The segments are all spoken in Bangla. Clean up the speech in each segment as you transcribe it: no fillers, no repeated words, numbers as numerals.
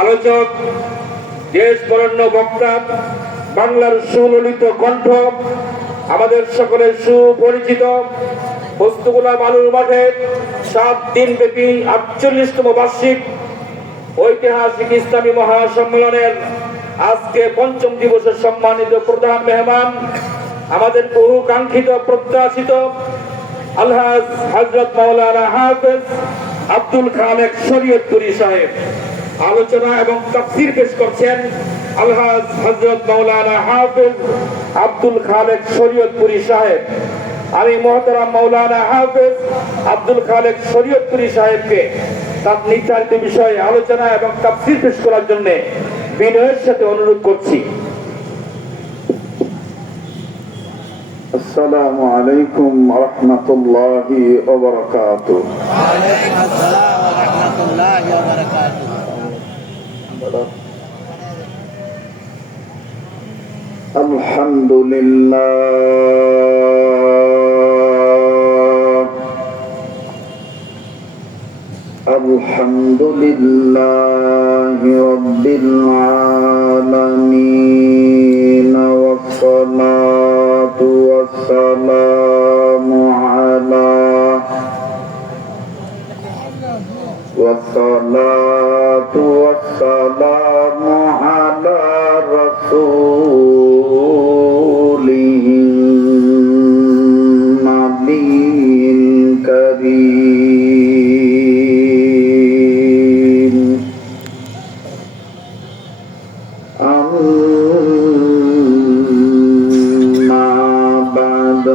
আলোচক, দেশ বরেণ্য বক্তা, বাংলার সুললিত কণ্ঠ, আমাদের সকলের সুপরিচিত বস্তুগুলা বালুর মাঠে 7 দিন ব্যাপী 48তম বার্ষিক ঐতিহাসিক ইসলামী মহাসম্মেলনের আজকে ৫ম দিবসের সম্মানিত প্রধান মেহমান, আমাদের বহু কাঙ্ক্ষিত প্রত্যাশিত আলহাজ হযরত মাওলানা হাফেজ আব্দুল খালেক শরীয়তপুরী সাহেব। আলোচনা এবং তাফসীর পেশ করছেন আলহাজ হযরত মাওলানা হাফেজ আব্দুল খালেক শরীয়তপুরী সাহেব। আমি মুহতারাম মাওলানা হাফেজ আব্দুল খালেক শরীয়তপুরী সাহেবকে তার নির্ধারিত বিষয়ে আলোচনা এবং তাফসীর পেশ করার জন্য বিনয়ের সাথে অনুরোধ করছি। আসসালামু আলাইকুম ওয়া রাহমাতুল্লাহি ওয়া বারাকাতুহু। ওয়া আলাইকুম আসসালাম ওয়া রাহমাতুল্লাহি ওয়া বারাকাতুহু। আলহামদুলিল্লাহি রাব্বিল আলামিন ওয়াসসালাতু ওয়াসসালামু আলা রাসূলিহি নাবিয়িল কারীম। আম্মা বা'দ।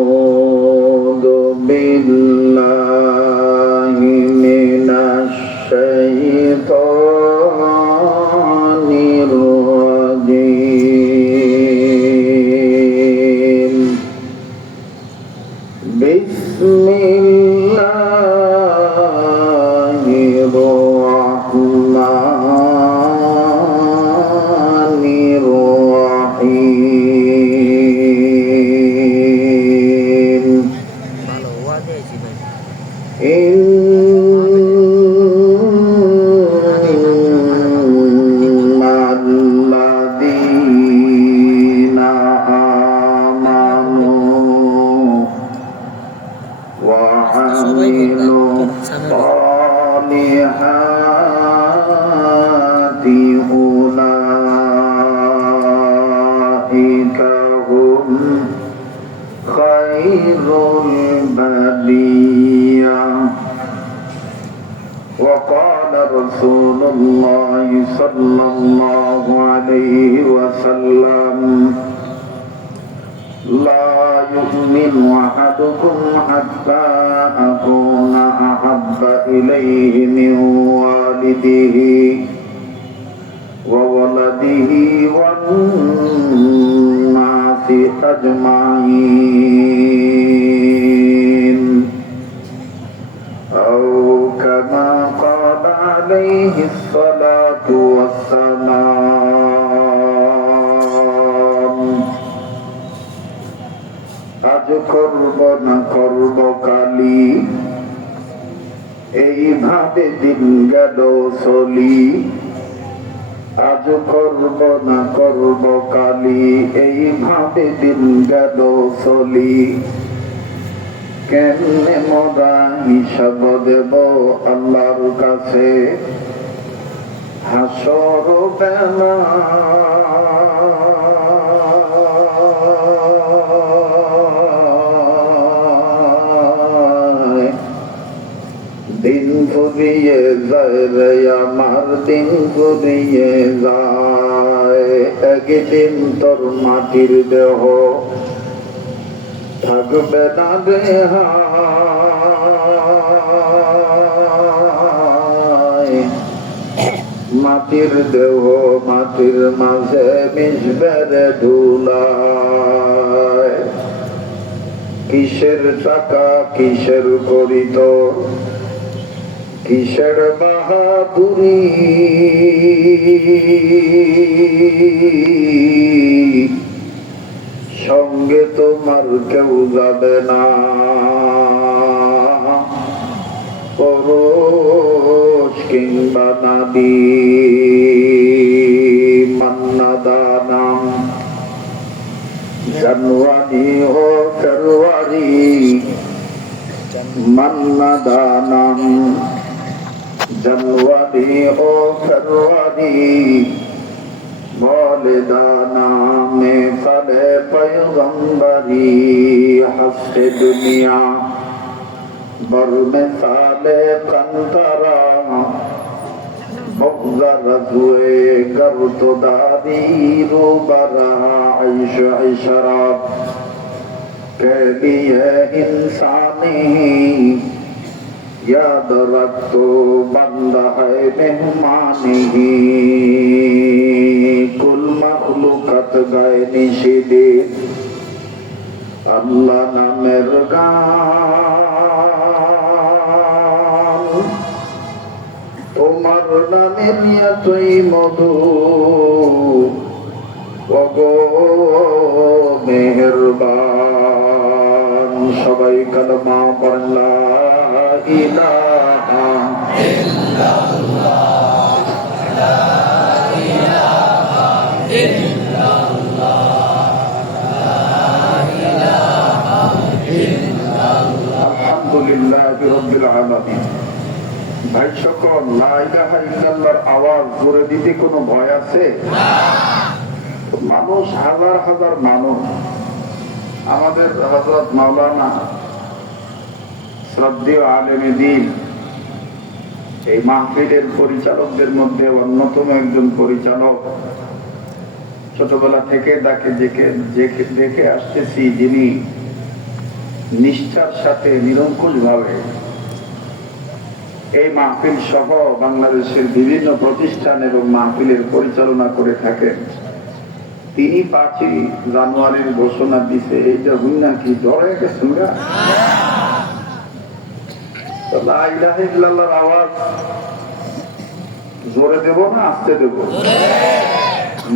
আউযু বিল্লাহি মিনাশ শাইতানির রাজীম। বিসমিল্লাহির রাহমানির রাহিম। ইন্নাল্লাযীনা আমানু ওয়া আমিলুস সালিহাতি উলাইকা হুম খায়রুল বারিয়া। وقال رسول الله صلى الله عليه وسلم لا يؤمن أحدكم حتى أكون أحب إليه من والده وولده والناس أجمعين أو كما قال عليه الصلاة والسلام। আজ করব না করব কালি, এইভাবে দিন গেল চলি। আজ করব না করব কালি, এইভাবে দিন গেল চলি। কেমনে মোরা হিসাব দেব আল্লাহর কাছে হাসর বেলা। দিন ফুরিয়ে যায় রে আমার, দিন ফুরিয়ে যায়। একদিন তোর মাটির দেহ থাকবে না রে হায়। মাটির দেহ মাটির মাঝে মিশবে রে ধুলায়। কিসের টাকা কিসের করিত, কিসের বাহাদুরি। সঙ্গে তোমার কেউ যাবে না, পরোয়া কিংবা নাবি মান্নাদানাম জানুয়ারি ও ফেব্রুয়ারি মান্নাদানাম জানুয়ারি ও ফেব্রুয়ারি মৌলিদানামে ফলে পয়গম্বরি হাসে দুনিয়া বরমে সালে প্রান্তরা مغزرت ہوئے گرد داری روبرا عیش عشراب کے لیے انسانی یاد رکھ تو بندہ ہے مہمانی کل مخلوقت گئے نشیدی اللہ نامر গান তোমার নামের এতই মধু ওগো মেহেরবান সবাই কালেমা পড়েন লা ইলাহা আলহামদুলিল্লাহি রাব্বিল আলামিন। ভাই সকল, লা ইলাহা ইল্লাল্লাহর আওয়াজ জোরে দিতে কোনো ভয় আছে? মানুষ হাজার হাজার মানুষ। আমাদের হযরত মাওলানা শ্রদ্ধেয় আলেমে দ্বীন এই মাহফিলের পরিচালকদের মধ্যে অন্যতম একজন পরিচালক। ছোটবেলা থেকে তাকে দেখে আসতেছি, যিনি নিষ্ঠার সাথে নিরঙ্কুশ ভাবে এই মাহফিল সহ বাংলাদেশের বিভিন্ন প্রতিষ্ঠান এবং মাহফিলের পরিচালনা করে থাকেন। তিনি 5ই জানুয়ারির ঘোষণা দিছে, এইটা হুই নাকি ডরে গেছেন গা। লা ইলাহা ইল্লাল্লাহর আওয়াজ জোরে দেব না আস্তে দেব?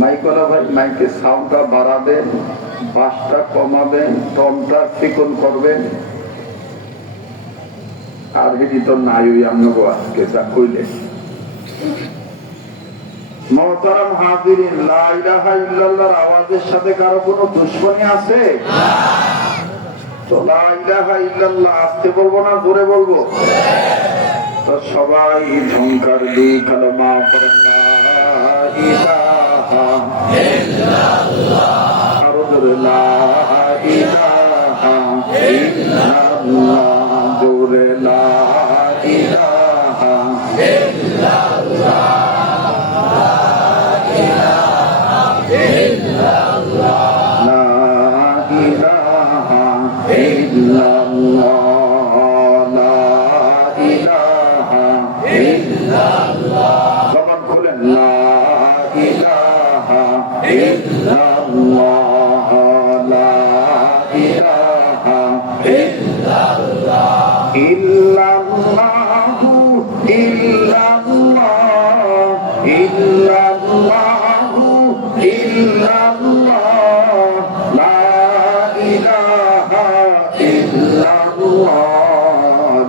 মাইকওয়ালা ভাই মাইকে সাউন্ডটা বাড়াবেন, বাসটা কমাবেন, টনটা চিকন করবেন। আর হেডি তো নাই ওই আমনগো আজকে যা কইলেন। মুহতারাম হাজিরিন, লা ইলাহা ইল্লাল্লাহর আওয়াজের সাথে কারো কোনো দুশমনি আছে? তো লা ইলাহা ইল্লাল্লাহ আস্তে বলবো না জোরে বলবো? তো সবাই ঝংকার দিয়ে কালেমা পড়েন লা ইলাহা ইল্লাল্লাহ। আরো জোরে লা ইলাহা ইল্লাল্লাহ, জোরে লা ইলাহা ইল্লাল্লাহ, লা ইলাহা ইল্লাল্লাহ, লা ইলাহা ইল্লাল্লাহ, লা ইলাহা ইল্লাল্লাহ। জবান খুলেন, লা ইলাহা ইল্লাল্লাহ, লা ইলাহা ইল্লাল্লাহ, ইল্লাল্লাহু ইল্লাল্লাহ, ইল্লাল্লাহু ইল্লাল্লাহ, লা ইলাহা ইল্লাল্লাহ,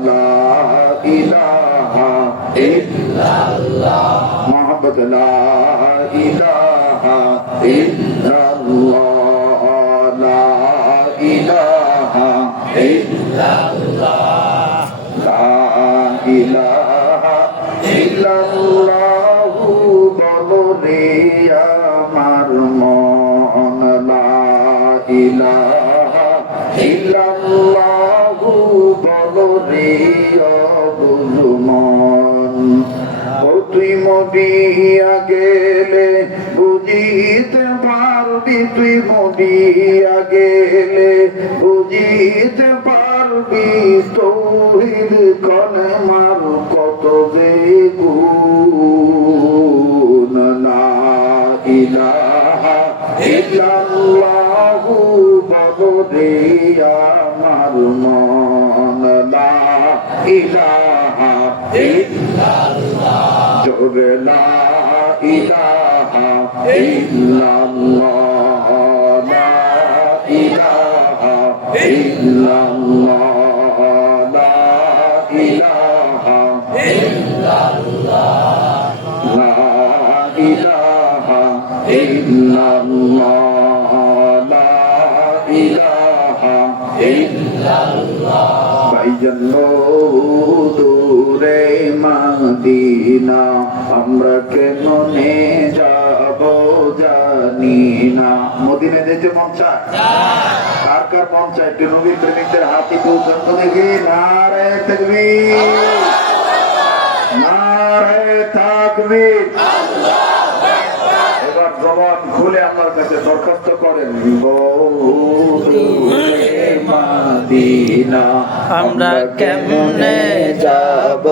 লা ইলাহা ইল্লাল্লাহ। মুহাম্মদ লা ইলাহা ইল্লাল্লাহ, লা ইলাহা ইল্লাল্লাহ, লা ইলাহা ইল্লাল্লাহু বলে আমার মন, লা ইলাহা ইল্লাল্লাহু বলে বুঝমন। ও তুই মদিয়া গেলে বুঝিতে পারবি, তুই মদিয়া গেলে বুঝিতে পারবি তৌহিদ কালেমার কত যে গুণ। লা ইলাহা ইল্লাল্লাহু বলে আমার মন, লা ইলাহা ইল্লাল্লাহ, জোরে লা ইলাহা ইল্লাল্লাহ, লা ইলাহা ইল্লাল্লাহ, লা ইলাহা ইল্লাল্লাহ, জন্য দূরে মদিনা আমরা কেমনে যাব জানি না। মদিনা যেতে মন চায়? কার কার মন চায়? একটু নবীর প্রেমিকদের হাতে পর্যন্ত দেখি। নারে তাকবীর, নারে তাকবীর। এবার জবান খুলে আমার কাছে দরখাস্ত করেন, মদিনা আমরা কেমনে যাব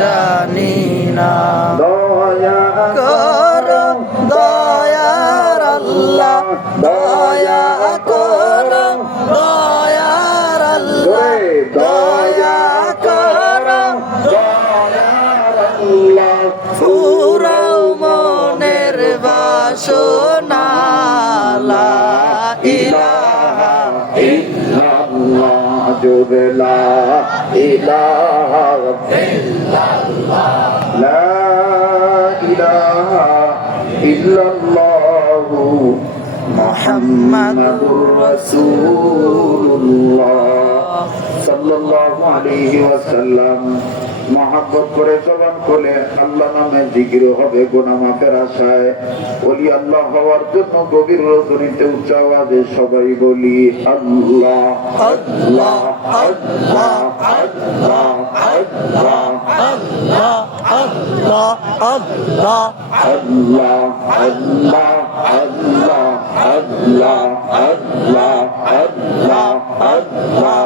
জানি না। দয়া করো দয়ার আল্লাহ, দয়া করো দয়ার আল্লাহ, দয়া করো দয়ার আল্লাহ। পুরাও মনের বাসনা, লা ইলাহা ইল্লাল্লাহ, জোরে লা ইলাহা ইল্লাল্লাহ, লা ইলাহা ইল্লাল্লাহ মুহাম্মাদুর রাসূলুল্লাহ সাল্লাল্লাহু আলাইহি ওয়াসাল্লাম। মহব্বত করে জবান খুলে আল্লাহ নামে জিকির হবে গুনাহ মাফের আশায়। ওলি আল্লাহ হওয়ার জন্য গভীর রজনীতে উচ্চ আওয়াজে সবাই বলি আল্লাহ আল্লাহ আল্লাহ আল্লাহ আল্লাহ আল্লাহ আল্লাহ আল্লাহ আল্লাহ আল্লাহ আল্লাহ আল্লাহ আল্লাহ আল্লাহ আল্লাহ